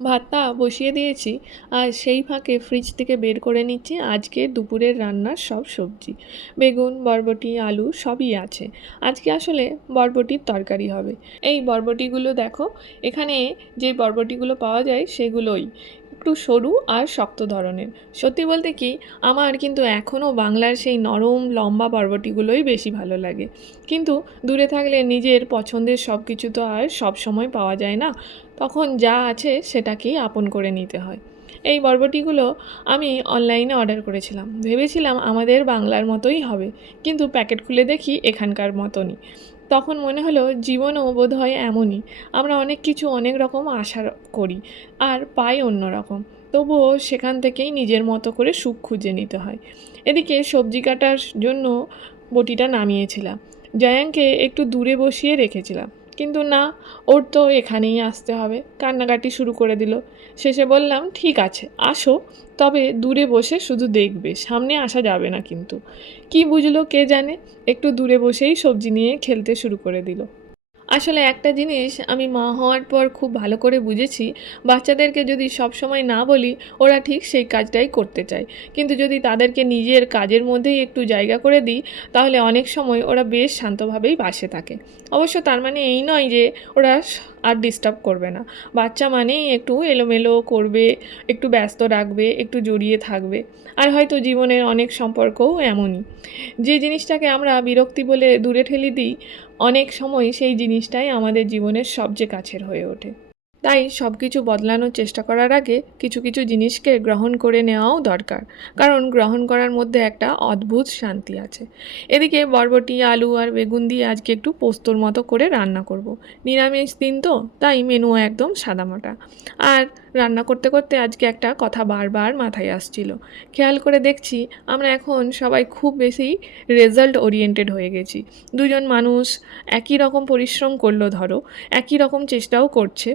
ভাতটা বসিয়ে দিয়েছি আর সেই ফাঁকে ফ্রিজ থেকে বের করে নিচ্ছি আজকে দুপুরের রান্নার সব সবজি। বেগুন, বরবটি, আলু সবই আছে। আজকে আসলে বরবটির তরকারি হবে। এই বরবটিগুলো দেখো, এখানে যে বরবটিগুলো পাওয়া যায় সেগুলোই একটু সরু আর শক্ত ধরনের। সত্যি বলতে কি, আমার কিন্তু এখনও বাংলার সেই নরম লম্বা বরবটিগুলোই বেশি ভালো লাগে। কিন্তু দূরে থাকলে নিজের পছন্দের সব কিছু তো আর সব সময় পাওয়া যায় না, তখন যা আছে সেটাকেই আপন করে নিতে হয়। এই বরবটিগুলো আমি অনলাইনে অর্ডার করেছিলাম, ভেবেছিলাম আমাদের বাংলার মতোই হবে, কিন্তু প্যাকেট খুলে দেখি এখানকার মতনই। তখন মনে হলো জীবনও বোধ হয় এমনই, আমরা অনেক কিছু অনেক রকম আশা করি আর পাই অন্য রকম, তবুও সেখান থেকেই নিজের মতো করে সুখ খুঁজে নিতে হয়। এদিকে সবজি কাটার জন্য বটিটা নামিয়েছিলাম, জয়াংকে একটু দূরে বসিয়ে রেখেছিলাম, কিন্তু না, ওর তো এখানেই আসতে হবে, কান্নাকাটি শুরু করে দিল। শেষে বললাম ঠিক আছে আসো, তবে দূরে বসে শুধু দেখবে, সামনে আসা যাবে না কিন্তু। কি বুঝলো কে জানে, একটু দূরে বসেই সবজি নিয়ে খেলতে শুরু করে দিল। আসলে একটা জিনিস আমি মা হওয়ার পর খুব ভালো করে বুঝেছি, বাচ্চাদেরকে যদি সব সময় না বলি ওরা ঠিক সেই কাজটাই করতে চায়, কিন্তু যদি তাদেরকে নিজের কাজের মধ্যেই একটু জায়গা করে দিই তাহলে অনেক সময় ওরা বেশ শান্তভাবেই পাশে থাকে। অবশ্য তার মানে এই নয় যে ওরা আর ডিস্টার্ব করবে না। বাচ্চা মানেই একটু এলোমেলো করবে, একটু ব্যস্ত রাখবে, একটু জড়িয়ে থাকবে। আর হয়তো জীবনের অনেক সম্পর্কও এমনই, যে জিনিসটাকে আমরা বিরক্তি বলে দূরে ঠেলে দিই, অনেক সময় সেই জিনিসটাই আমাদের জীবনের সবচেয়ে কাছের হয়ে ওঠে। তাই সব কিছু বদলানোর চেষ্টা করার আগে কিছু কিছু জিনিসকে গ্রহণ করে নেওয়াও দরকার, কারণ গ্রহণ করার মধ্যে একটা অদ্ভুত শান্তি আছে। এদিকে বরবটি, আলু আর বেগুন দিয়ে আজকে একটু পোস্তর মতো করে রান্না করব। নিরামিষ দিন তো, তাই মেনু একদম সাদামাটা। আর রান্না করতে করতে আজকে একটা কথা বারবার মাথায় আসছিল। খেয়াল করে দেখছি আমরা এখন সবাই খুব বেশি রেজাল্ট ওরিয়েন্টেড হয়ে গেছি। দুজন মানুষ একই রকম পরিশ্রম করলো ধরো, একই রকম চেষ্টাও করছে,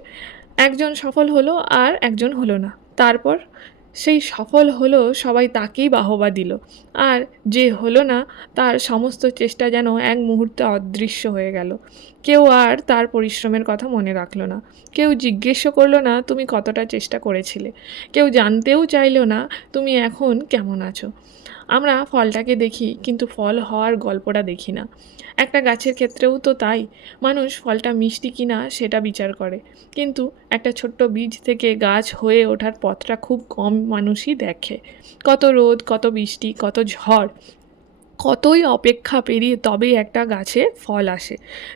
একজন সফল হলো আর একজন হলো না, তারপর সেই সফল হলো সবাই তাকেই বাহবা দিল, আর যে হলো না তার সমস্ত চেষ্টা যেন এক মুহূর্তে অদৃশ্য হয়ে গেল। কেউ আর তার পরিশ্রমের কথা মনে রাখলো না, কেউ জিজ্ঞেসও করলো না তুমি কতটা চেষ্টা করেছিলে, কেউ জানতেও চাইলো না তুমি এখন কেমন আছো। আমরা ফলটাকে দেখি কিন্তু ফল হওয়ার গল্পটা দেখি না। একটা গাছের ক্ষেত্রেও তো তাই, মানুষ ফলটা মিষ্টি কিনা সেটা বিচার করে, কিন্তু একটা ছোট্ট বীজ থেকে গাছ হয়ে ওঠার পথটা খুব কম মানুষই দেখে। কত রোদ, কত বৃষ্টি, কত ঝড়, কতই অপেক্ষা পেরিয়ে তবেই একটা গাছে ফল আসে।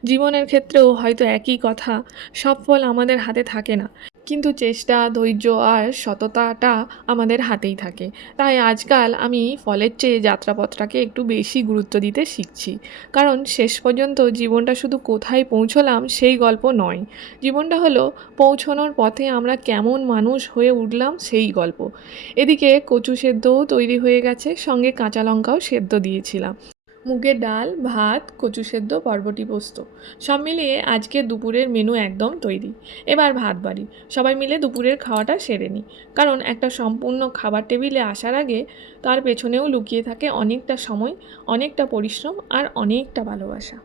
জীবনের ক্ষেত্রেও হয়তো একই কথা, সব ফল আমাদের হাতে থাকে না, কিন্তু চেষ্টা, ধৈর্য আর সততাটা আমাদের হাতেই থাকে। তাই আজকাল আমি ফলের চেয়ে যাত্রাপথটাকে একটু বেশি গুরুত্ব দিতে শিখছি, কারণ শেষ পর্যন্ত জীবনটা শুধু কোথায় পৌঁছলাম সেই গল্প নয়, জীবনটা হলো পৌঁছানোর পথে আমরা কেমন মানুষ হয়ে উঠলাম সেই গল্প। এদিকে কচু সেদ্ধও তৈরি হয়ে গেছে, সঙ্গে কাঁচা লঙ্কাও সেদ্ধ দিয়েছিলাম। মুগের ডাল, ভাত, কচু সেদ্ধ, বরবটি পোস্ত, সব মিলিয়ে আজকে দুপুরের মেনু একদম তৈরি। এবার ভাত বাড়ি, সবাই মিলে দুপুরের খাওয়াটা সেরে নিই, কারণ একটা সম্পূর্ণ খাবার টেবিলে আসার আগে তার পেছনেও লুকিয়ে থাকে অনেকটা সময়, অনেকটা পরিশ্রম আর অনেকটা ভালোবাসা।